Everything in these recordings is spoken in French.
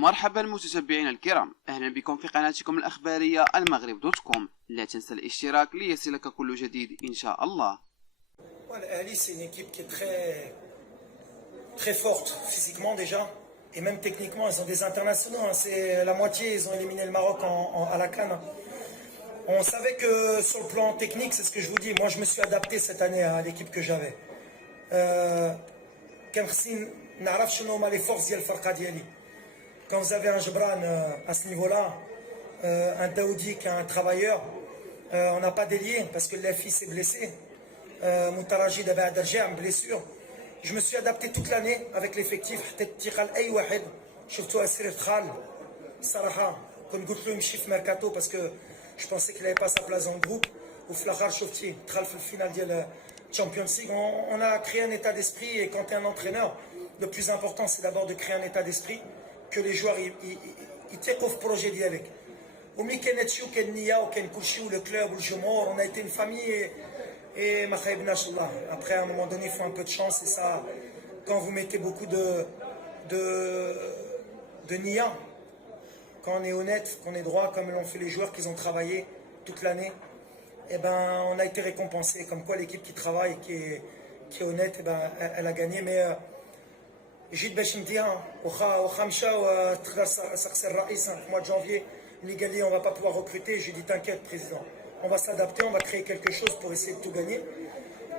مرحبا متتبعينا الكرام، اهلا بكم في قناتكم الاخباريه المغرب دوت كوم. لا تنسى الاشتراك ليصلك كل جديد ان شاء الله. L'Ahly, c'est une équipe qui est très forte physiquement déjà et même techniquement. Ils ont des internationaux, hein. C'est la moitié, ils ont éliminé le Maroc à la CAN. On savait que sur le plan technique, c'est ce que je vous dis, moi je me suis adapté cette année à l'équipe que j'avais. Les forces ديال الفرقة ديالي. Quand vous avez un Jebran à ce niveau-là, un Daoudi qui est un travailleur, on n'a pas délié parce que l'FI s'est blessé. Moutarajid avait une blessure. Je me suis adapté toute l'année avec l'effectif. Mercato parce que je pensais qu'il n'avait pas sa place dans le groupe. Au Flachar Shofti, final de la Champions League. On a créé un état d'esprit et quand tu es un entraîneur, le plus important c'est d'abord de créer un état d'esprit que les joueurs ils tirent au projet d'Yalek. Au Mikenetchou, Kenya, au Kenkushi, le club, le Jomor, on a été une famille et après à un moment donné il faut un peu de chance et ça quand vous mettez beaucoup de nia, quand on est honnête, qu'on est droit comme l'ont fait les joueurs qui ont travaillé toute l'année, et ben on a été récompensé comme quoi l'équipe qui travaille qui est honnête, et ben elle a gagné. Mais جيت باش نديها واخا مشاو سقسي الرئيس في mois de janvier اللي قال لي on va pas pouvoir recruter. J'ai dit t'inquiète président, on va s'adapter, on va créer quelque chose pour essayer de tout gagner.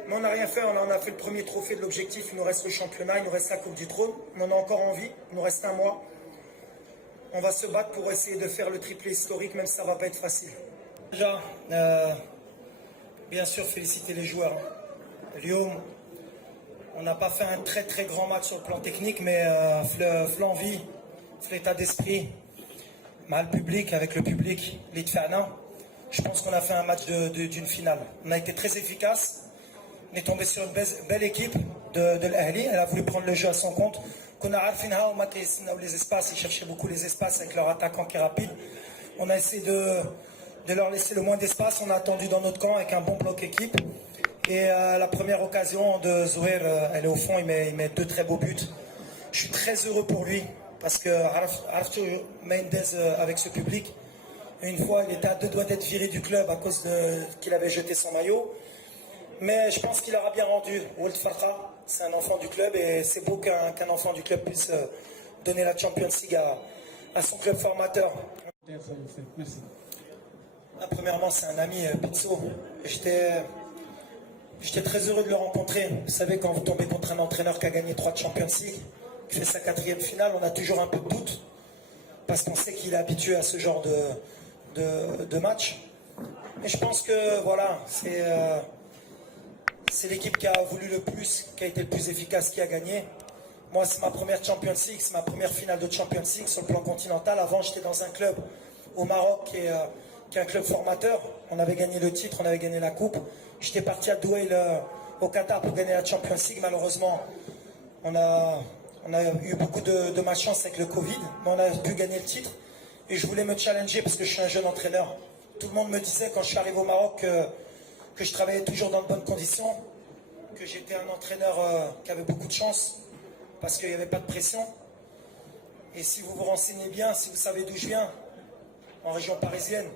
Mais on n'a rien fait, on a fait le premier trophée de l'objectif, il nous reste le championnat, il nous reste la Coupe du Trône, on en a encore envie, il nous reste un mois. On va se battre pour essayer de faire le triplé historique, même si ça va pas être facile. Déjà, bien sûr féliciter les joueurs. Lyon, on n'a pas fait un très grand match sur le plan technique, mais l'envie, l'état d'esprit, mal public, avec le public, l'Itfana, je pense qu'on a fait un match d'une finale. On a été très efficace, on est tombé sur une belle équipe de l'Ahli, elle a voulu prendre le jeu à son compte. Qu'on a les espaces, ils cherchaient beaucoup les espaces avec leur attaquant qui est rapide. On a essayé de leur laisser le moins d'espace, on a attendu dans notre camp avec un bon bloc équipe. Et la première occasion de Zouher, elle est au fond, il met deux très beaux buts. Je suis très heureux pour lui parce que Arafto Mendes avec ce public, une fois il était à deux doigts d'être viré du club à cause qu'il avait jeté son maillot. Mais je pense qu'il aura bien rendu. Wold Farha, c'est un enfant du club et c'est beau qu'un enfant du club puisse donner la Champions League à son club formateur. Merci. Premièrement, c'est un ami, Pizzo. J'étais très heureux de le rencontrer. Vous savez, quand vous tombez contre un entraîneur qui a gagné 3 Champions League, qui fait sa 4e finale, on a toujours un peu de doute. Parce qu'on sait qu'il est habitué à ce genre de match. Et je pense que, voilà, c'est l'équipe qui a voulu le plus, qui a été le plus efficace, qui a gagné. Moi, c'est ma première Champions League, c'est ma première finale de Champions League sur le plan continental. Avant, j'étais dans un club au Maroc qui est un club formateur. On avait gagné le titre, on avait gagné la coupe. J'étais parti à Douai au Qatar pour gagner la Champions League. Malheureusement, on a eu beaucoup de malchance avec le Covid, mais on a pu gagner le titre. Et je voulais me challenger parce que je suis un jeune entraîneur. Tout le monde me disait quand je suis arrivé au Maroc que je travaillais toujours dans de bonnes conditions, que j'étais un entraîneur qui avait beaucoup de chance parce qu'il n'y avait pas de pression. Et si vous vous renseignez bien, si vous savez d'où je viens, en région parisienne,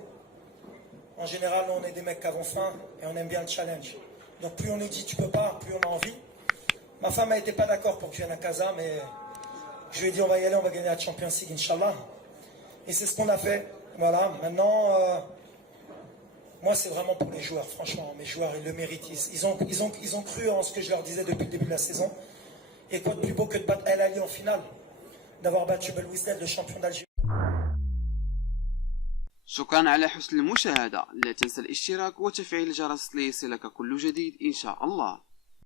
en général, on est des mecs qui avons faim et on aime bien le challenge. Donc plus on nous dit tu peux pas, plus on a envie. Ma femme n'était pas d'accord pour que je vienne à Casa, mais je lui ai dit on va y aller, on va gagner la Champions League, Inch'Allah. Et c'est ce qu'on a fait. Voilà, maintenant, moi c'est vraiment pour les joueurs, franchement, mes joueurs, ils le méritent. Ils ont cru en ce que je leur disais depuis le début de la saison. Et quoi de plus beau que de battre El Ali en finale, d'avoir battu Belwisned, le champion d'Algérie. شكرا على حسن المشاهدة. لا تنسى الاشتراك وتفعيل الجرس ليصلك كل جديد إن شاء الله.